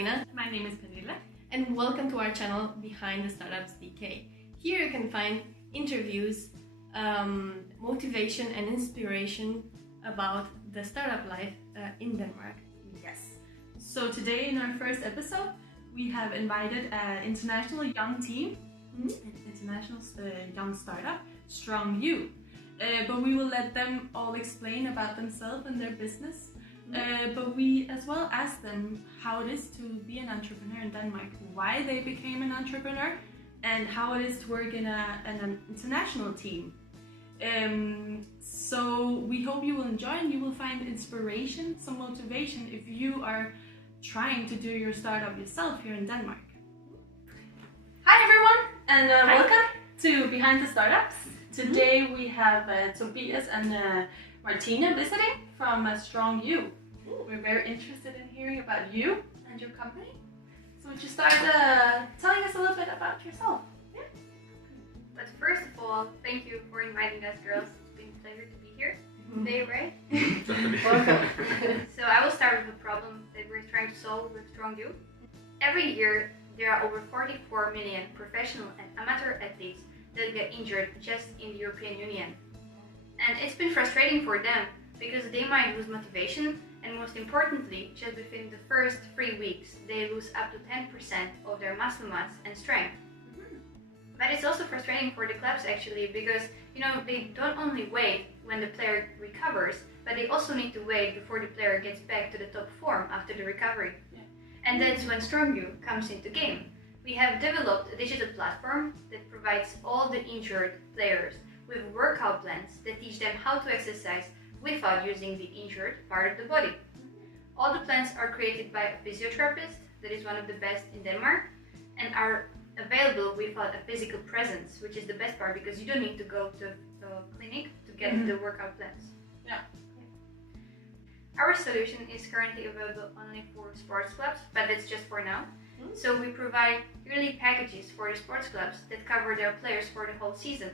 Karina. My name is Pernille. And welcome to our channel Behind the Startups DK. Here you can find interviews, motivation and inspiration about the startup life in Denmark. Yes. So today in our first episode, we have invited an international young team, an international young startup, Strongyou. But we will let them all explain about themselves and their business. But we as well ask them how it is to be an entrepreneur in Denmark, why they became an entrepreneur, and how it is to work in an international team. So we hope you will enjoy and you will find inspiration, some motivation if you are trying to do your startup yourself here in Denmark. Hi everyone, and welcome to Behind the Startups. Today we have Tobias and Martina visiting from Strongyou. We're very interested in hearing about you and your company. So would you start telling us a little bit about yourself? Yeah. But first of all, thank you for inviting us, girls. It's been a pleasure to be here today, right? Welcome. So I will start with a problem that we're trying to solve with Strongyou. Every year, there are over 44 million professional and amateur athletes that get injured just in the European Union. And it's been frustrating for them because they might lose motivation, and most importantly, just within the first 3 weeks, they lose up to 10% of their muscle mass and strength. But it's also frustrating for the clubs actually, because they don't only wait when the player recovers, but they also need to wait before the player gets back to the top form after the recovery. Yeah. And that's when Strongyou comes into game. We have developed a digital platform that provides all the injured players with workout plans that teach them how to exercise without using the injured part of the body. All the plans are created by a physiotherapist that is one of the best in Denmark and are available without a physical presence, which is the best part because you don't need to go to the clinic to get the workout plans. Yeah. Our solution is currently available only for sports clubs, but that's just for now. So we provide yearly packages for the sports clubs that cover their players for the whole season.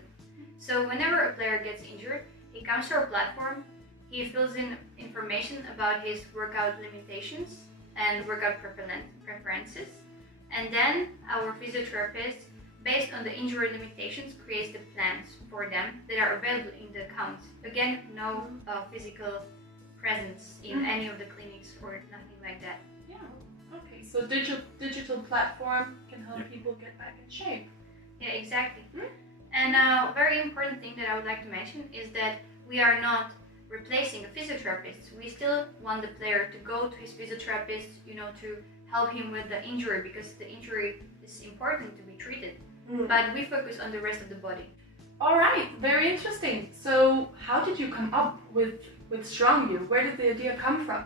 So whenever a player gets injured, he comes to our platform, he fills in information about his workout limitations and workout preferences, and then our physiotherapist, based on the injury limitations, creates the plans for them that are available in the account. Again, no physical presence in any of the clinics or nothing like that. Yeah. Okay. So digital platform can help people get back in shape. Yeah, exactly. And a very important thing that I would like to mention is that we are not replacing a physiotherapist. We still want the player to go to his physiotherapist, to help him with the injury, because the injury is important to be treated. But we focus on the rest of the body. All right, very interesting. So how did you come up with Strongyou? Where did the idea come from?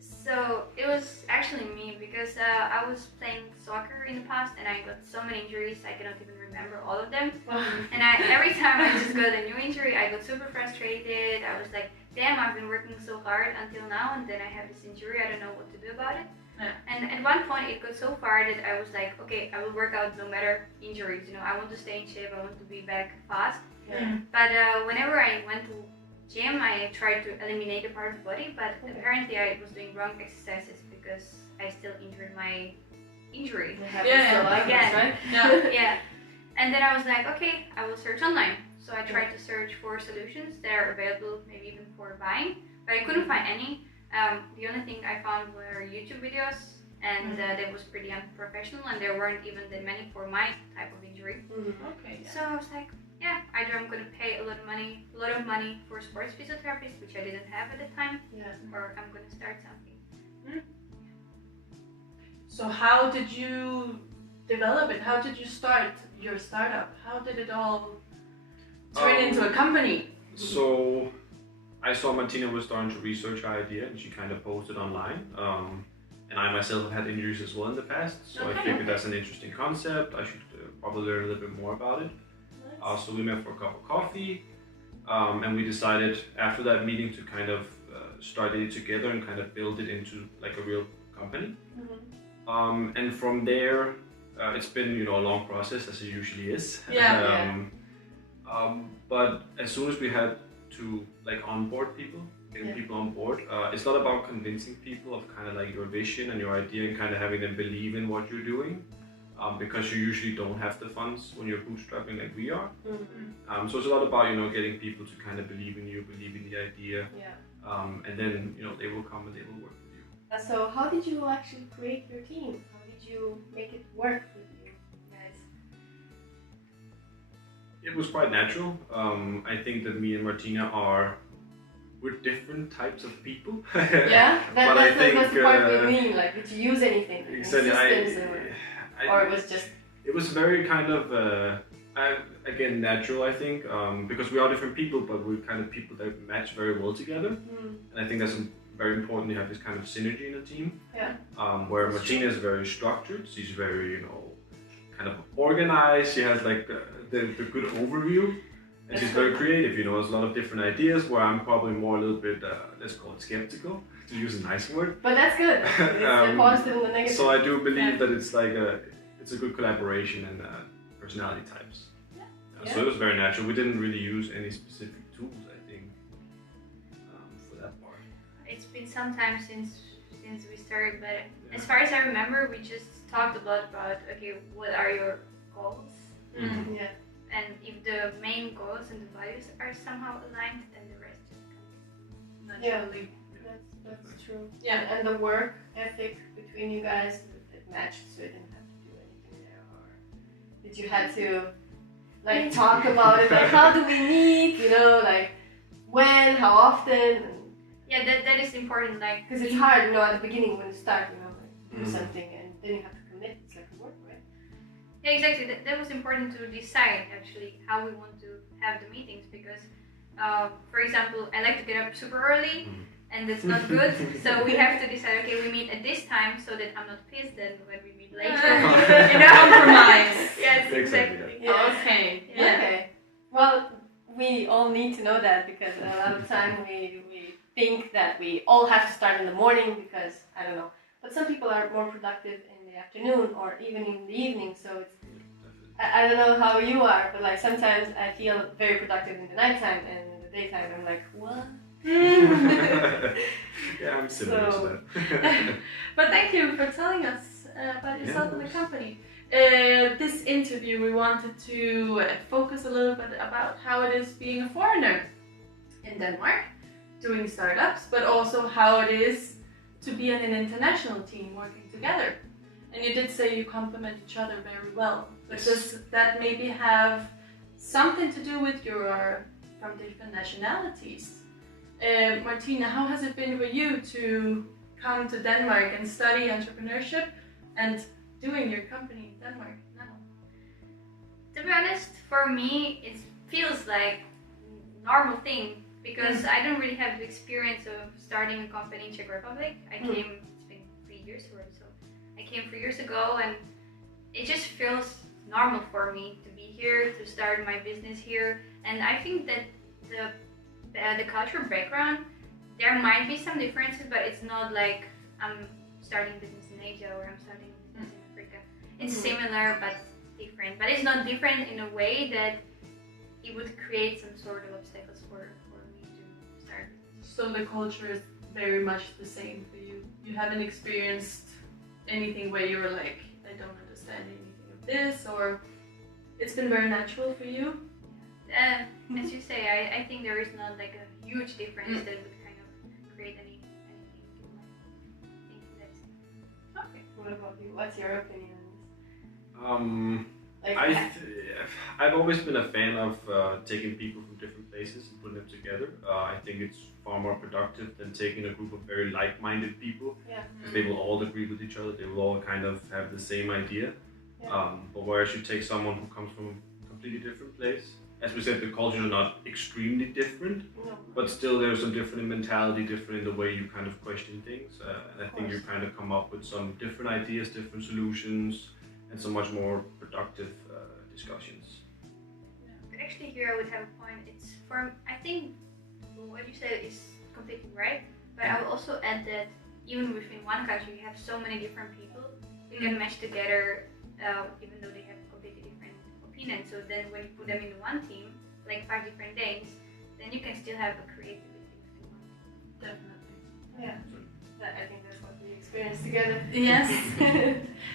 So it was actually me, because I was playing soccer in the past and I got so many injuries I cannot even remember all of them. And every time I just got a new injury, I got super frustrated. I was like, damn, I've been working so hard until now, and then I have this injury, I don't know what to do about it. Yeah. And at one point it got so far that I was like, okay, I will work out no matter injuries. I want to stay in shape, I want to be back fast. Yeah. But whenever I went to gym, I tried to eliminate the part of the body, but apparently I was doing wrong exercises because I still injured my injury. Right? Yeah. And then I was like, okay, I will search online. So I tried to search for solutions that are available, maybe even for buying, but I couldn't find any. The only thing I found were YouTube videos, and they was pretty unprofessional, and there weren't even that many for my type of injury. Okay. So I was like, yeah, either I'm gonna pay a lot of money for a sports physiotherapist, which I didn't have at the time, or I'm gonna start something. So how did you develop it? How did you start your startup? How did it all turn into a company? So I saw Martina was starting to research her idea, and she kind of posted online. And I myself have had injuries as well in the past, so I figured that's an interesting concept. I should probably learn a little bit more about it. So we met for a cup of coffee, and we decided after that meeting to kind of start it together and kind of build it into like a real company. And from there, it's been a long process, as it usually is. But as soon as we had to like onboard people, getting people on board. It's not about convincing people of kind of like your vision and your idea and kind of having them believe in what you're doing, because you usually don't have the funds when you're bootstrapping like we are. So it's a lot about getting people to kind of believe in you, believe in the idea, and then they will come and they will work with you. So how did you actually create your team? How did you make it work with you guys? It was quite natural. I think that me and Martina we're different types of people. Yeah, that's the part we mean. Like, did you use anything? Exactly. Or it was just... It was very kind of, again, natural, I think, because we are different people, but we're kind of people that match very well together. And I think that's very important. You have this kind of synergy in a team. Yeah. Where Martina is very structured. She's very, kind of organized. She has like the good overview. And she's very creative, has a lot of different ideas, where I'm probably more a little bit, let's call it skeptical, to use a nice word. But that's good. It's the positive and the negative. So I do believe that it's like it's a good collaboration and personality types. So it was very natural. We didn't really use any specific tools, I think, for that part. It's been some time since we started, but as far as I remember, we just talked a lot about, okay, what are your goals? Yeah. And if the main goals and the values are somehow aligned, then the rest just comes naturally. That's true. Yeah. And the work ethic between you guys, it matched, so you didn't have to do anything there, or did you have to like talk about it, like how do we meet, like when, how often? Yeah, that is important, like, because it's hard, at the beginning when you start, like do something and then you have to commit. It's like work, right? Yeah, exactly. That was important to decide actually how we want to have the meetings, because, for example, I like to get up super early, and that's not good. So we have to decide. Okay, we meet at this time so that I'm not pissed then when we meet later. Compromise. Yes, exactly. Yeah. Okay. Yeah. Okay. Well, we all need to know that, because a lot of time we think that we all have to start in the morning because I don't know. But some people are more productive in the afternoon or even in the evening, so it's, I don't know how you are, but like sometimes I feel very productive in the nighttime, and in the daytime I'm like, what? Yeah, I'm similar to that. But thank you for telling us about yourself and the company. This interview we wanted to focus a little bit about how it is being a foreigner in Denmark, doing startups, but also how it is to be in an international team working together. And you did say you complement each other very well. But does that maybe have something to do with your from different nationalities? Martina, how has it been for you to come to Denmark and study entrepreneurship and doing your company in Denmark now? To be honest, for me, it feels like a normal thing, because I don't really have the experience of starting a company in Czech Republic. I came, it's been 3 years or so. I came 3 years ago, and it just feels normal for me to be here, to start my business here. And I think that the cultural background, there might be some differences, but it's not like I'm starting business in Asia or I'm starting business in Africa. It's similar but different. But it's not different in a way that it would create some sort of obstacles for me to start. So the culture is very much the same for you. You haven't experienced anything where you were like, I don't understand anything of this, or it's been very natural for you? As you say, I think there is not like a huge difference that would kind of create anything to think that's okay. What about you? What's your opinion on this? I've always been a fan of taking people from different places and putting them together. I think it's far more productive than taking a group of very like-minded people. Yeah. Because they will all agree with each other. They will all kind of have the same idea. Yeah. But whereas you take someone who comes from a completely different place, as we said, the cultures are not extremely different, but still there's some different in mentality, different in the way you kind of question things. And I think you kind of come up with some different ideas, different solutions, and some much more productive discussions. Yeah. But actually here I would have a point. It's I think what you said is completely right, but I would also add that even within one country you have so many different people who can mesh together, even though they have completely different opinions. So then when you put them in one team, like 5 different Danes, then you can still have a creativity if you want. Definitely. Yeah, I think that's what we experienced together. Yes.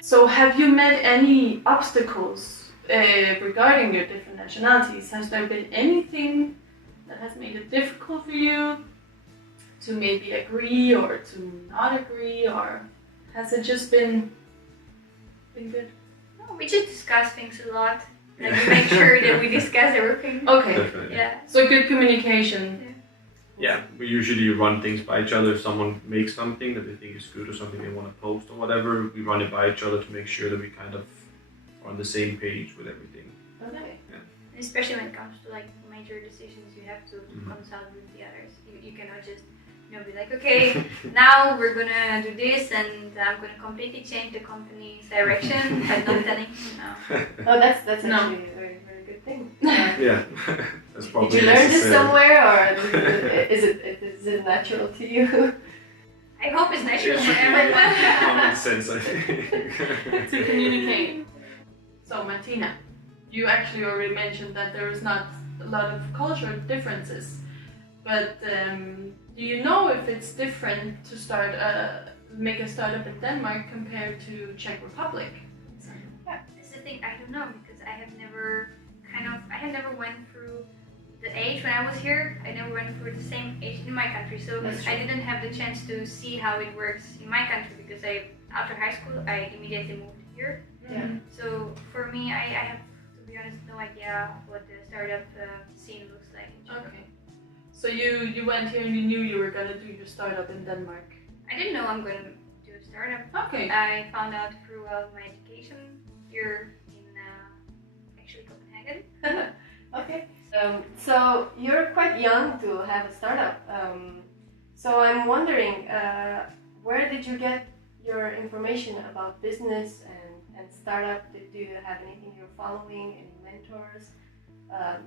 So have you met any obstacles regarding your different nationalities? Has there been anything that has made it difficult for you to maybe agree or to not agree, or has it just been good? No, we just discuss things a lot. Like we make sure that we discuss everything. Okay. Definitely. Yeah. So good communication. Yeah, we usually run things by each other. If someone makes something that they think is good or something they want to post or whatever, we run it by each other to make sure that we kind of are on the same page with everything. Okay. And especially when it comes to like major decisions, you have to consult with the others. You cannot just be like, okay, now we're gonna do this, and I'm gonna completely change the company's direction, but not telling him now. Oh, that's actually a very, very good thing. Yeah, that's probably Did you learn this necessary. somewhere, or is it natural to you? I hope it's natural It for should be everyone. common sense, I think. To communicate. So Martina, you actually already mentioned that there is not a lot of cultural differences, but do you know if it's different to make a startup in Denmark compared to Czech Republic? Yeah, that's the thing. I don't know because I have never went through the age when I was here. I never went through the same age in my country, so I didn't have the chance to see how it works in my country because after high school I immediately moved here. Yeah. So for me, I have to be honest no idea what the startup scene looks like in Czech. Okay. So you went here and you knew you were gonna do your startup in Denmark. I didn't know I'm going to do a startup. Okay. I found out throughout my education here in actually Copenhagen. Okay. So you're quite young to have a startup. So I'm wondering, where did you get your information about business and startup? Do you have anything you're following? Any mentors?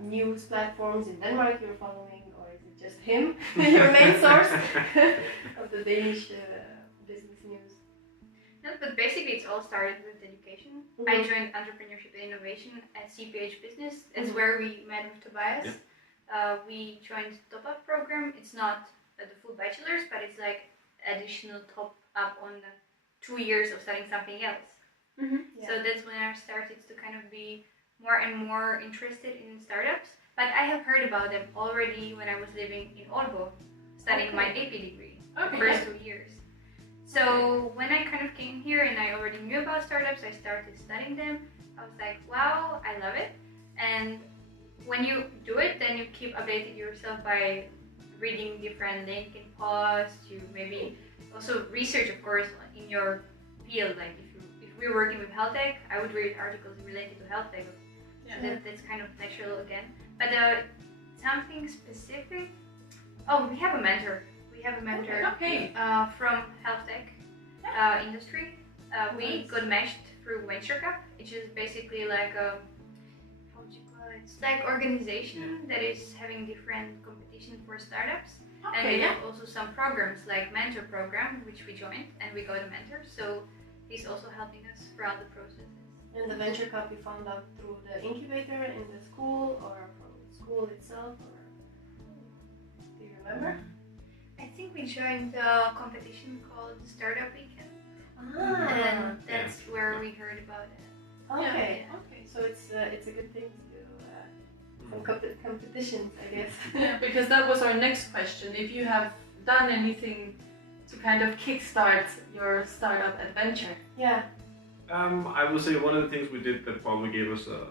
News platforms in Denmark you're following, or is it just him, your main source of the Danish business news? No, but basically it's all started with education. Mm-hmm. I joined entrepreneurship and innovation at CPH Business. That's where we met with Tobias. Yeah. We joined top-up program. It's not the full bachelor's, but it's like additional top-up on the 2 years of studying something else. Mm-hmm. Yeah. So that's when I started to kind of be more and more interested in startups. But I have heard about them already when I was living in Aalborg, studying my AP degree, the first 2 years. So when I kind of came here and I already knew about startups, I started studying them. I was like, wow, I love it. And when you do it, then you keep updating yourself by reading different LinkedIn posts. You maybe also research, of course, in your field. Like if we're working with health tech, I would read articles related to health tech. Yeah. That's kind of natural again. But something specific. Oh, we have a mentor. We have a mentor Okay. from health tech industry. We got matched through Venture Cup, which is basically like a how would you call it? It's like organization that is having different competition for startups. And they have also some programs like mentor program, which we joined and we got a mentor. So he's also helping us throughout the processes. And the Venture Cup you found out through the incubator in the school, or from school itself, or do you remember? I think we joined a competition called the Startup Weekend. And that's where we heard about it. Okay. Yeah. Okay. So it's a good thing to do some competitions, I guess. Yeah, because that was our next question. If you have done anything to kind of kickstart your startup adventure. Yeah. I would say one of the things we did that probably gave us a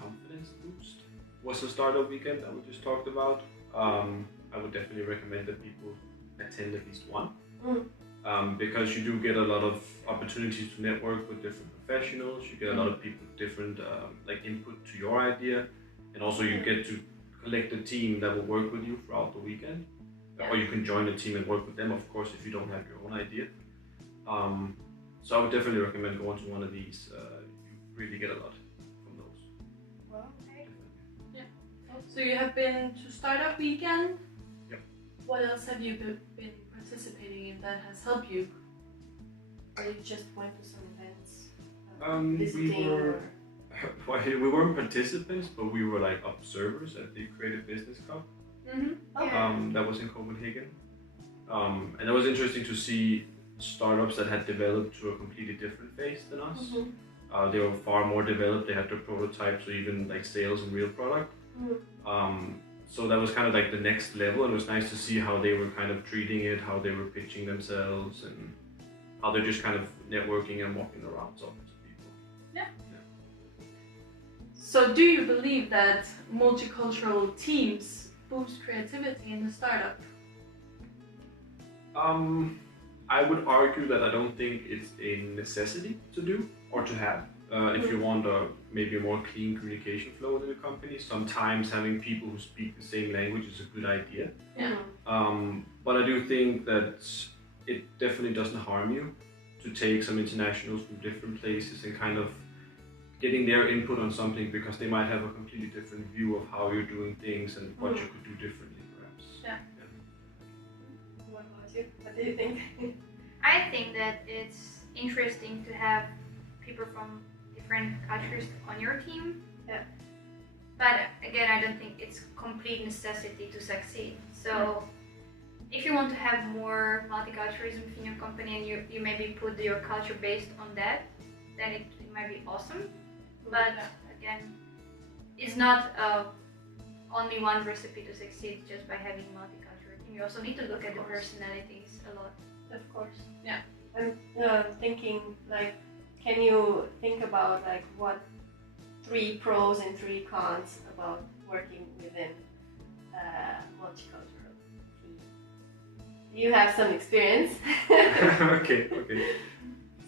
confidence boost was the startup weekend that we just talked about. I would definitely recommend that people attend at least one. Because you do get a lot of opportunities to network with different professionals. You get a lot of people with different input to your idea, and also you get to collect a team that will work with you throughout the weekend. Or you can join a team and work with them, of course, if you don't have your own idea. So I would definitely recommend going to one of these. You really get a lot from those. Well, Yeah. So you have been to Startup Weekend. Yep. What else have you been participating in that has helped you? or you just went to some events, We visiting, were or we weren't participants, but we were like observers at the Creative Business Cup. Mm-hmm. That was in Copenhagen. And it was interesting to see startups that had developed to a completely different phase than us. Mm-hmm. They were far more developed. They had their prototypes or even like sales and real product. So that was kind of like the next level, and it was nice to see how they were kind of treating it, how they were pitching themselves, and how they're just kind of networking and walking around talking to people. Yeah. So do you believe that multicultural teams boost creativity in the startup? I would argue that I don't think it's a necessity to do or to have. If you want maybe a more clean communication flow within a company, sometimes having people who speak the same language is a good idea. Yeah. But I do think that it definitely doesn't harm you to take some internationals from different places and kind of getting their input on something, because they might have a completely different view of how you're doing things and what you could do differently, perhaps. Yeah. What about you? What do you think? I think that it's interesting to have people from different cultures on your team. Yeah. But again, I don't think it's complete necessity to succeed. So if you want to have more multiculturalism within your company and you maybe put your culture based on that, then it might be awesome. But again, it's not only one recipe to succeed just by having multicultural team. You also need to look at the personalities a lot. Of course. Yeah. I'm thinking, like, can you think about like what 3 pros and 3 cons about working within a multicultural team? You have some experience. Okay.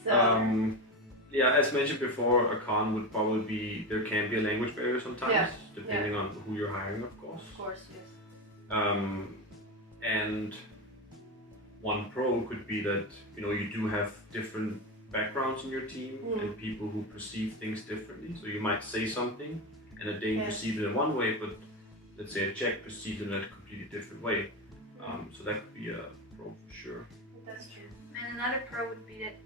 So, Yeah, as mentioned before, a con would probably be there can be a language barrier sometimes, depending on who you're hiring, of course. of course, yes. And one pro could be that you do have different backgrounds in your team and people who perceive things differently. So you might say something and a Dane perceives it in one way, but let's say a Czech perceives it in a completely different way. So that could be a pro for sure. That's true. And another pro would be that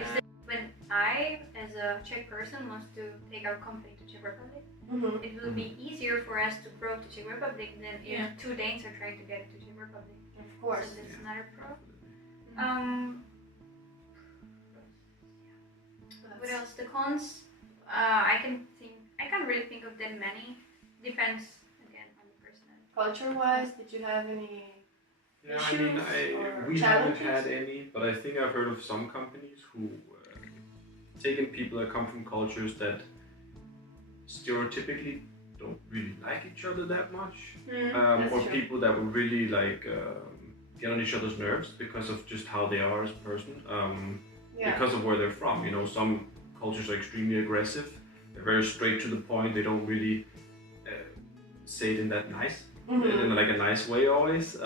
is that when I, as a Czech person, wants to take our company to Czech Republic, it will be easier for us to grow to Czech Republic than if 2 Danes are trying to get into Czech Republic. Of course. So that's another pro. What else? The cons? I can't really think of that many. Depends again on the personality. Culture-wise, did you have any issues we haven't challenges? had any, but I think I've heard of some companies who taken people that come from cultures that stereotypically don't really like each other that much, or true. people that would really like get on each other's nerves because of just how they are as a person, because of where they're from. Some cultures are extremely aggressive. They're very straight to the point. They don't really say it in that nice, in like a nice way always,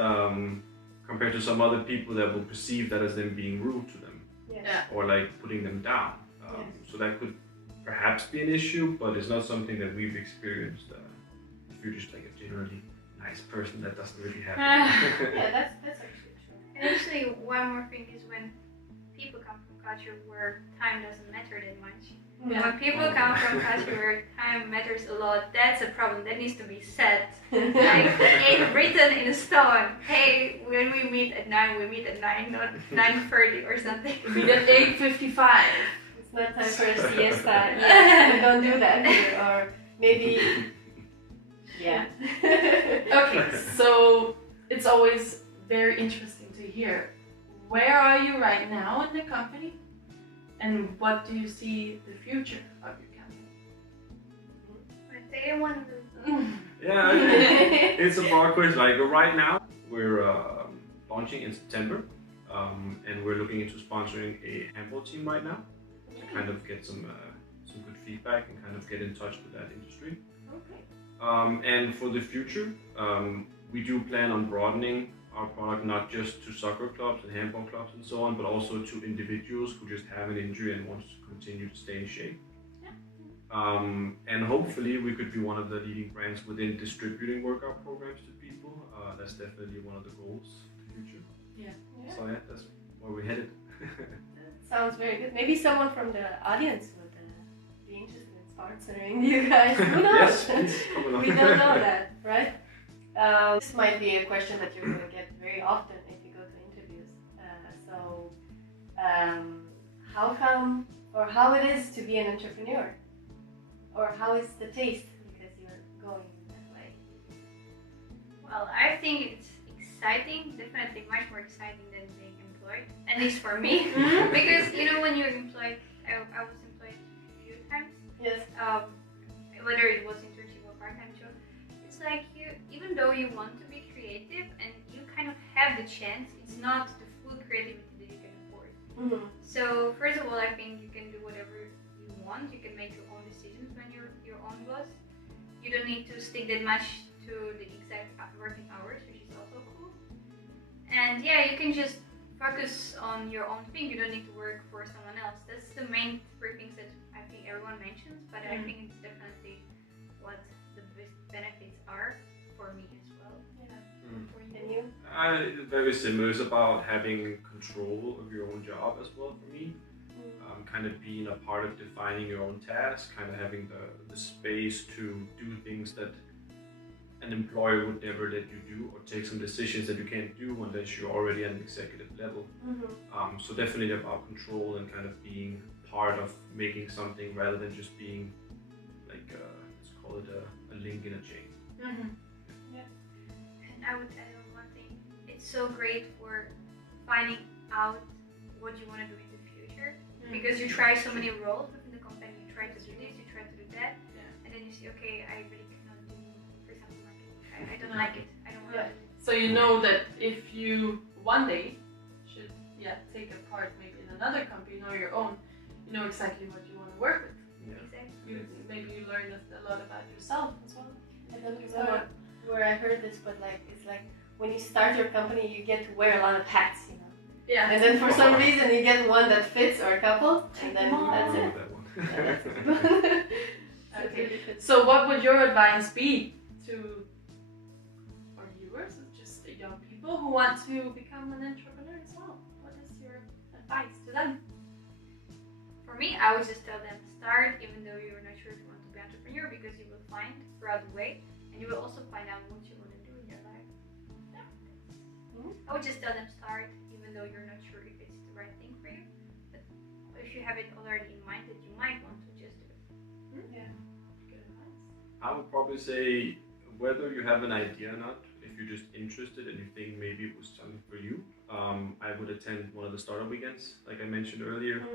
compared to some other people that will perceive that as them being rude to them, or like putting them down. So that could perhaps be an issue, but it's not something that we've experienced. If you're just like a generally nice person, that doesn't really happen. Yeah, that's actually true. And actually, one more thing is when people come from culture where time doesn't matter that much. When people come from culture where time matters a lot, that's a problem. That needs to be set. Like, written in stone. Hey, when we meet at 9, we meet at 9, not 9:30 or something. We did 8:55. It's not time for a siesta. Yeah, we don't do that here. Or maybe, Okay, so it's always very interesting to hear. Where are you right now in the company? And what do you see the future of your company? They want to. Yeah, it's a broad question. Like right now, we're launching in September, and we're looking into sponsoring a handball team right now to kind of get some good feedback and kind of get in touch with that industry. Okay. And for the future, we do plan on broadening our product not just to soccer clubs and handball clubs and so on, but also to individuals who just have an injury and want to continue to stay in shape. And hopefully we could be one of the leading brands within distributing workout programs to people. That's definitely one of the goals for the future. So that's where we're headed. sounds very good. Maybe someone from the audience would be interested in sponsoring you guys. Who knows? Yes, please, come along. We don't know that, right? This might be a question that you're going to get very often if you go to interviews. How come, or how it is to be an entrepreneur? Or how is the taste because you're going that way? Well, I think it's exciting, definitely much more exciting than being employed, at least for me. Because, when you're employed, I was employed a few times. Yes. Whether it was internship or part-time job, it's like even though you want to be creative and you kind of have the chance, it's not the full creativity that you can afford. Mm-hmm. So first of all, I think you can do whatever you want. You can make your own decisions when you're your own boss. You don't need to stick that much to the exact working hours, which is also cool. And yeah, you can just focus on your own thing. You don't need to work for someone else. That's the main three things that I think everyone mentions, but I think it's definitely what the best benefits are for me as well. Yeah. And you? Very similar. It's about having control of your own job as well for me. Kind of being a part of defining your own task, kind of having the space to do things that an employer would never let you do, or take some decisions that you can't do unless you're already at an executive level. So definitely about control and kind of being part of making something rather than just being like, let's call it a link in a chain. Yeah. And I would add on one thing. It's so great for finding out what you want to do in the future. Because you try so many roles within the company, you try to do this, you try to do that, and then you see, okay, I really cannot do, for example, marketing. I don't like it. I don't want it. So you know that if you one day should take a part maybe in another company or your own, you know exactly what you want to work with. Exactly. Maybe you learn a lot about yourself as well. I don't know where I heard this, but it's like when you start your company, you get to wear a lot of hats, Yeah. And then for some reason you get one that fits or a couple, and then that's it. That one. Okay. So what would your advice be to our viewers, just young people who want to become an entrepreneur as well? What is your advice to them? For me, I would just tell them start, even though you're not sure if you want to be an entrepreneur, because you will find throughout the way, and you will also find out what you want to do in your life. I would just tell them start, even though you're not sure if it's the right thing for you. But if you have it already in mind that you might want to, just do it. Yeah. Good advice. I would probably say whether you have an idea or not, if you're just interested and you think maybe it was something for you, I would attend one of the startup weekends, like I mentioned earlier.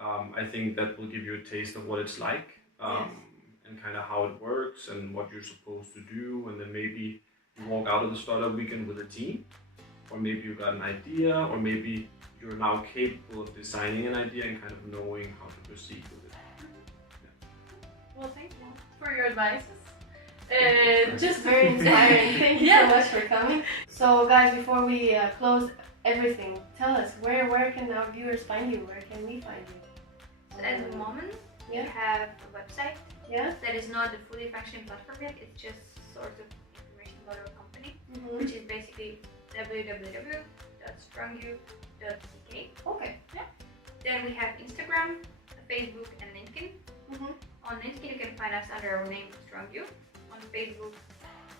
I think that will give you a taste of what it's like, and kind of how it works and what you're supposed to do, and then maybe you walk out of the startup weekend with a team, or maybe you got an idea, or maybe you're now capable of designing an idea and kind of knowing how to proceed with it. Well, thank you for your advices. Just very inspiring. Thank you so much for coming. So guys, before we close everything, tell us where can our viewers find you? Where can we find you? So at the moment, we have a website that is not the fully functioning platform yet. It's just sort of information about our company, which is basically www.strongyou.ck. Okay. Then we have Instagram, Facebook, and LinkedIn. On LinkedIn, you can find us under our name, Strongyou. On Facebook,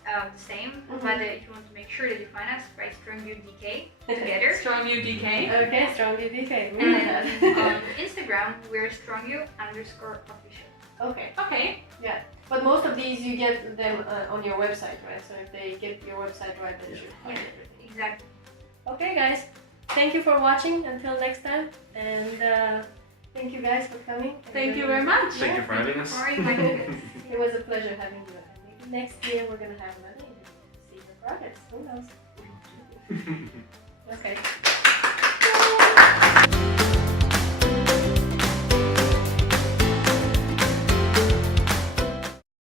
the same. But if you want to make sure that you find us, write Strongyou DK together. Strongyou DK. Okay, Strongyou DK. And then on Instagram, we're Strongyou_official. Okay. Okay. Yeah. But most of these you get them on your website, right? So if they get your website right, then you find everything. Exactly. Okay, guys. Thank you for watching. Until next time. And thank you guys for coming. Thank you very much. Thank you for having us. It was a pleasure having you. And maybe next year we're going to have another interview to see the progress. Who knows? Okay.